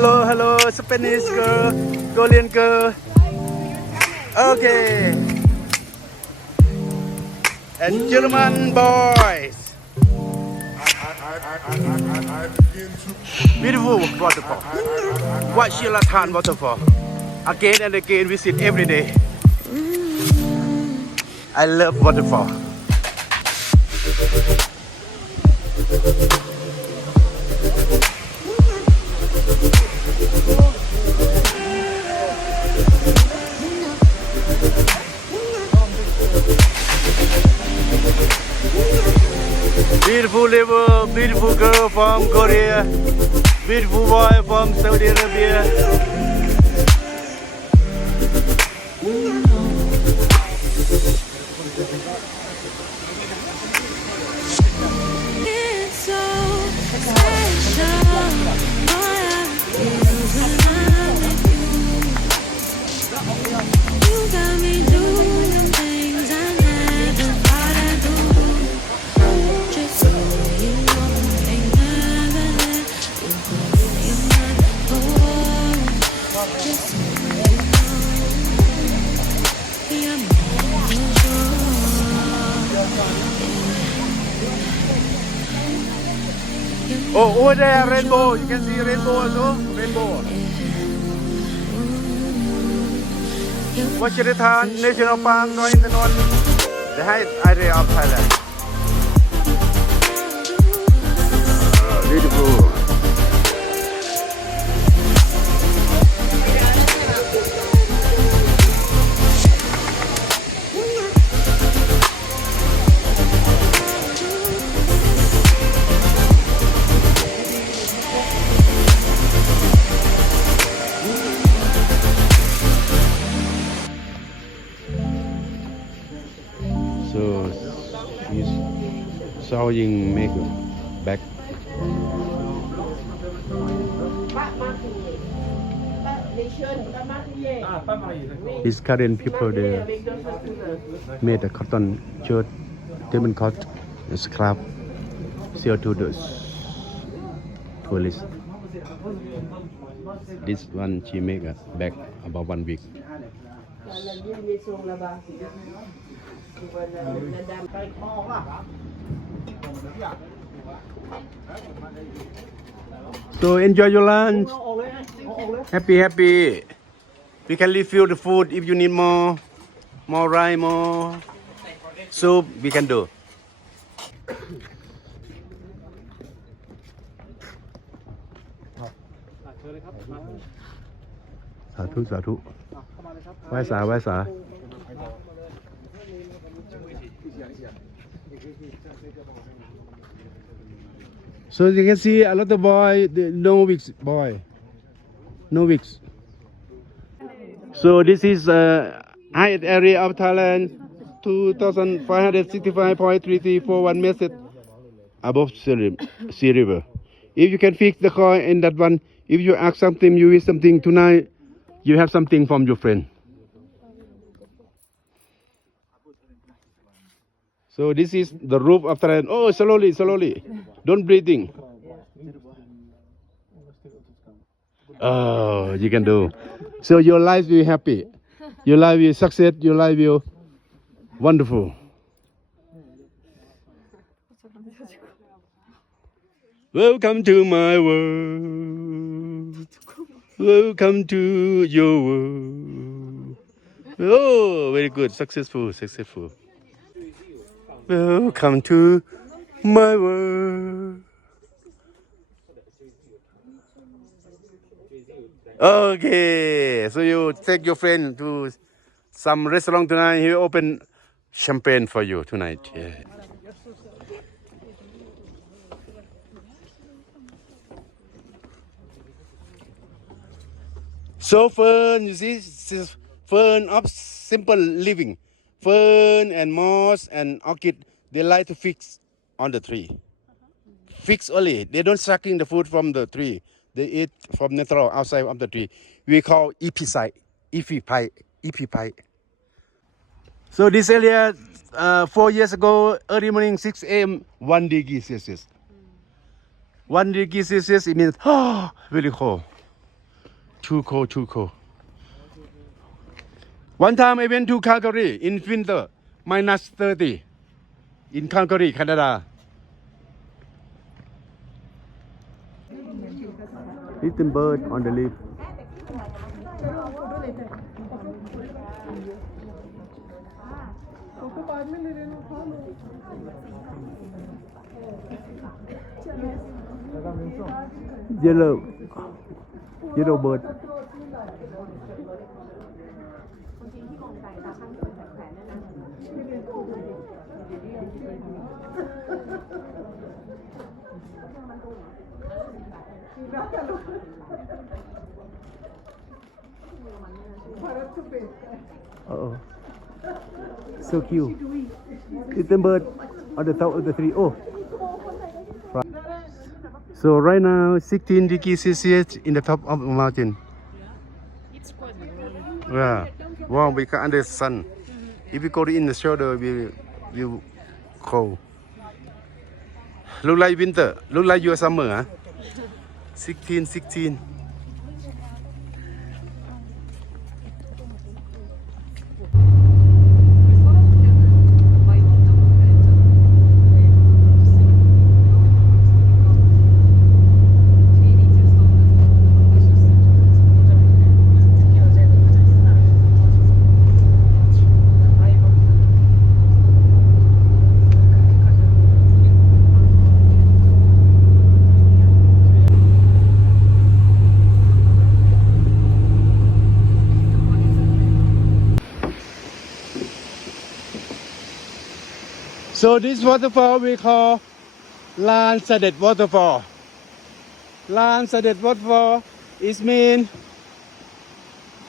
Hello, hello, Spanish girl, Korean girl. Okay. And German boys. Beautiful waterfall. What Shilatan waterfall. Again and again visit every day. I love waterfall. Beautiful river, beautiful girl from Korea, beautiful boy from Saudi Arabia. Oh, over there, rainbow. You can see rainbow also. Rainbow. Chiangmai National Park, the highest area of Thailand. Beautiful. So he's sewing makeup back. These current people they made a cotton shirt, diamond cut, scrap, sell to the tourists. This one she make a back about 1 week. So enjoy your lunch. Happy. We can refill the food if you need more rice, more soup. We can do. Satu. ไหว้สา So you can see a lot of boy, no wigs. So this is height area of Thailand, 2,565.3341 meters above sea river. If you can fix the coin in that one, if you ask something, you wish something tonight, you have something from your friend. So this is the roof of Thailand. Oh, slowly. Don't breathing. Oh, you can do. So your life will be happy. Your life will success. Your life will wonderful. Welcome to my world. Welcome to your world. Oh, very good. Successful. Welcome to my world. Okay, so you take your friend to some restaurant tonight. He will open champagne for you tonight. Yeah. So fern, you see, this is fern of simple living. Fern and moss and orchid, they like to fix on the tree. Fix only. They don't sucking the food from the tree. They eat from natural outside of the tree. We call epicide, epipie. So this area, 4 years ago, early morning, 6 a.m., 1 degree Celsius. 1 degree Celsius, it means, very cold. Too cold, too cold. One time I went to Calgary in winter, -30 in Calgary, Canada. Little bird on the leaf. Yellow bird. Oh, so cute. Little bird on the top of the tree. Oh. So right now 16 degrees Celsius in the top of the mountain. It's quite Yeah. Wow, we can under sun. If we go in the shoulder, we will cold. Look like winter. Look like your summer, huh? 16. So this waterfall we call Lan Sadet Waterfall. Lan Sadet Waterfall is mean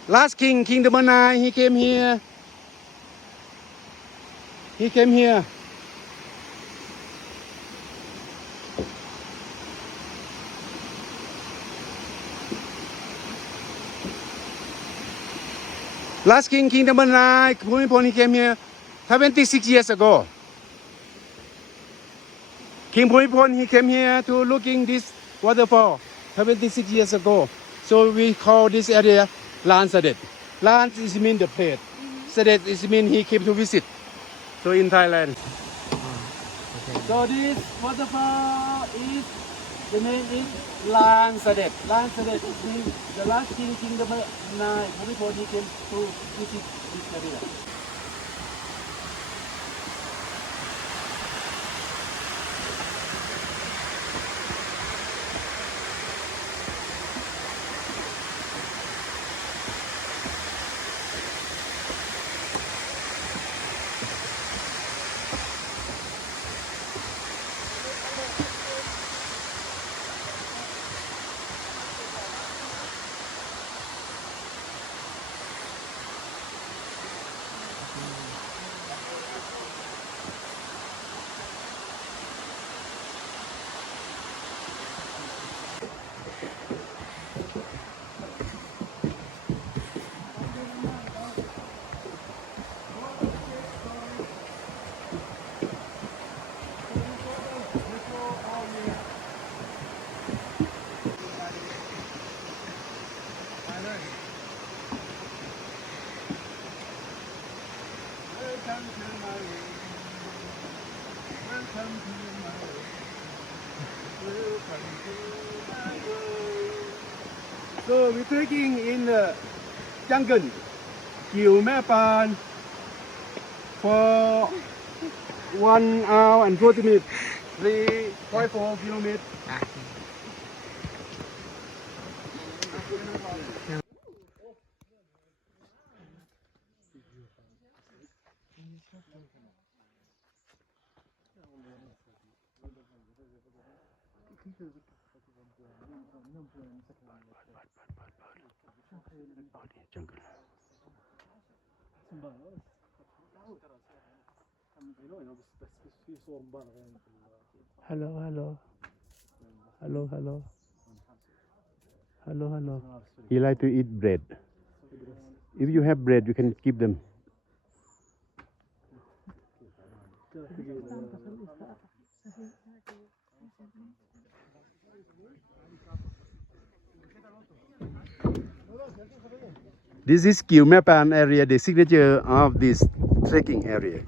last king, King Damanai, he came here. He came here. Last king, King Damanai, Kewmaepan, he came here 76 years ago. King Kewmaepan, he came here to looking this waterfall 76 years ago. So we call this area Lan Sadet. Lan is mean the place. Sadet is mean he came to visit. So in Thailand. So this waterfall is, the name is Lan Sadet. Lan Sadet means the last king, King Damanai, Kewmaepan, he came to visit this area. So we're trekking in the jungle, Kewmaepan, for 1 hour and 40 minutes, 3.4 kilometers. Hello. He like to eat bread. If you have bread, you can give them. This is Kewmaepan area, the signature of this trekking area.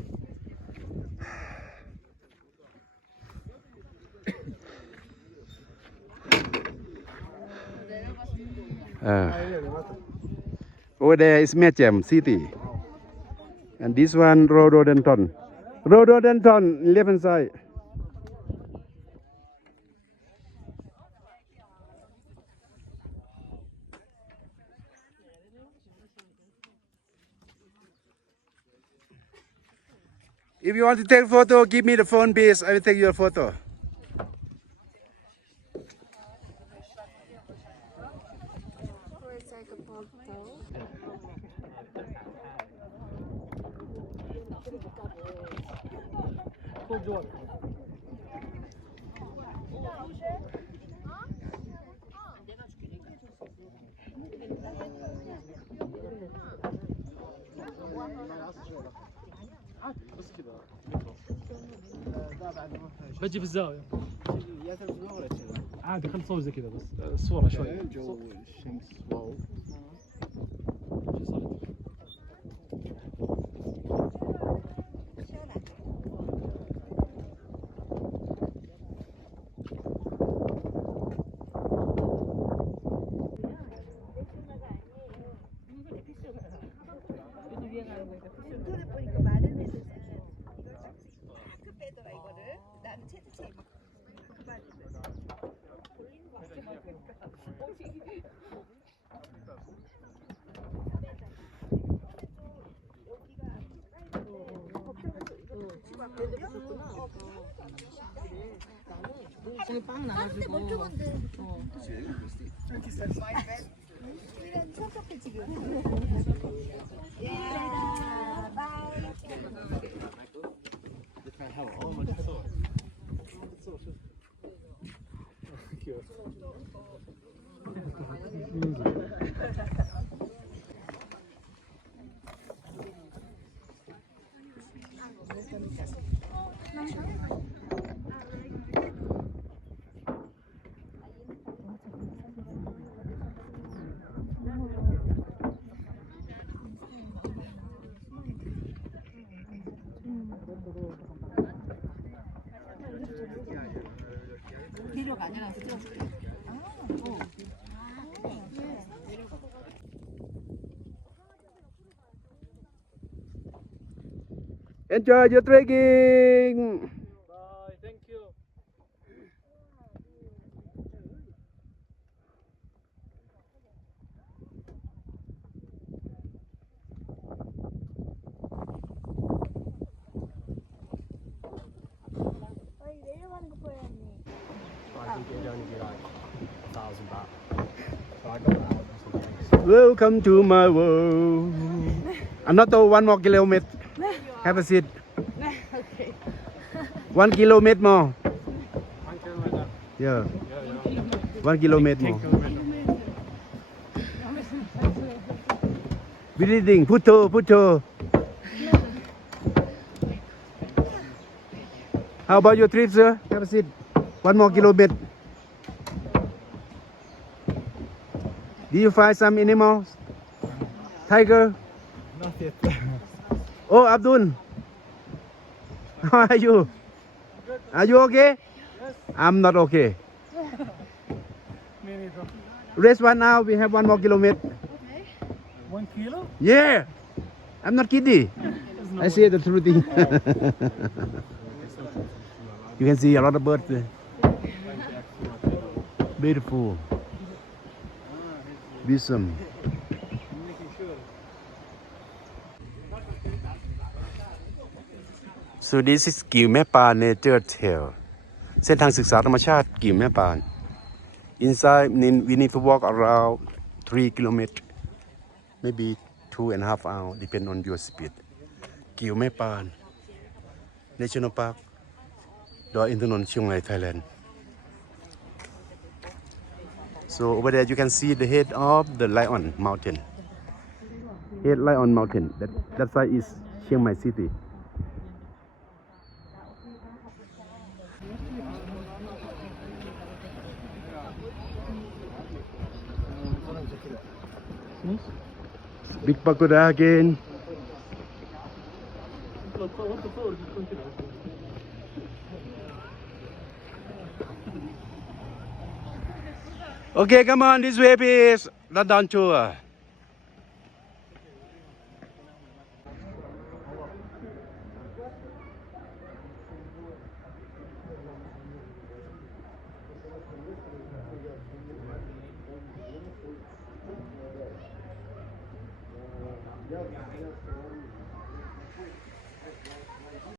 Over there is Chiangmai city. And this one, Rhododendron. Rhododendron, left hand side. If you want to take a photo, give me the phone, please. I will take your photo. بجي في الزاوية عادي خل صور زي كذا بس الصورة شوي جو الشمس واو. 인터넷 보니까 많은 애들 그 빼더라 이거를. 나는 채채 막 빵 나가지고. 멀쩡한데. 내려가 아니라 Enjoy your trekking. باي ثانك يو 내려가는 거 보여야지. I think it'd only be like 1,000 baht. So I got that. Welcome to my world. Another 1 more kilometer. Have a seat. Okay. 1 kilometer more. 1 kilometer. Yeah. Yeah. 1 kilometer 10 more. kilometer. Breathing. Putto. How about your trip, sir? Have a seat. 1 more kilometer. Did you find some animals? Tiger? Not yet. Oh, Abdul. How are you? Are you okay? Yes. I'm not okay. Me neither. Rest 1 hour. We have 1 more kilometer. 1 kilo? Yeah. I'm not kidding. I say the truth. You can see a lot of birds there. Beautiful. Wisdom. So this is Kewmaepan Nature Trail เส้นทางศึกษาธรรมชาติ Kewmaepan. Inside we need to walk around 3 kilometers, maybe 2.5 hours, depend on your speed. Kewmaepan National Park, ดอยอินทนนท์เชียงใหม่ Thailand. So over there you can see the head of the Lion Mountain. Head Lion Mountain. That side is Chiangmai City. yapıyorsunuz? Big pagoda again. Okay, come on, this way please. London tour.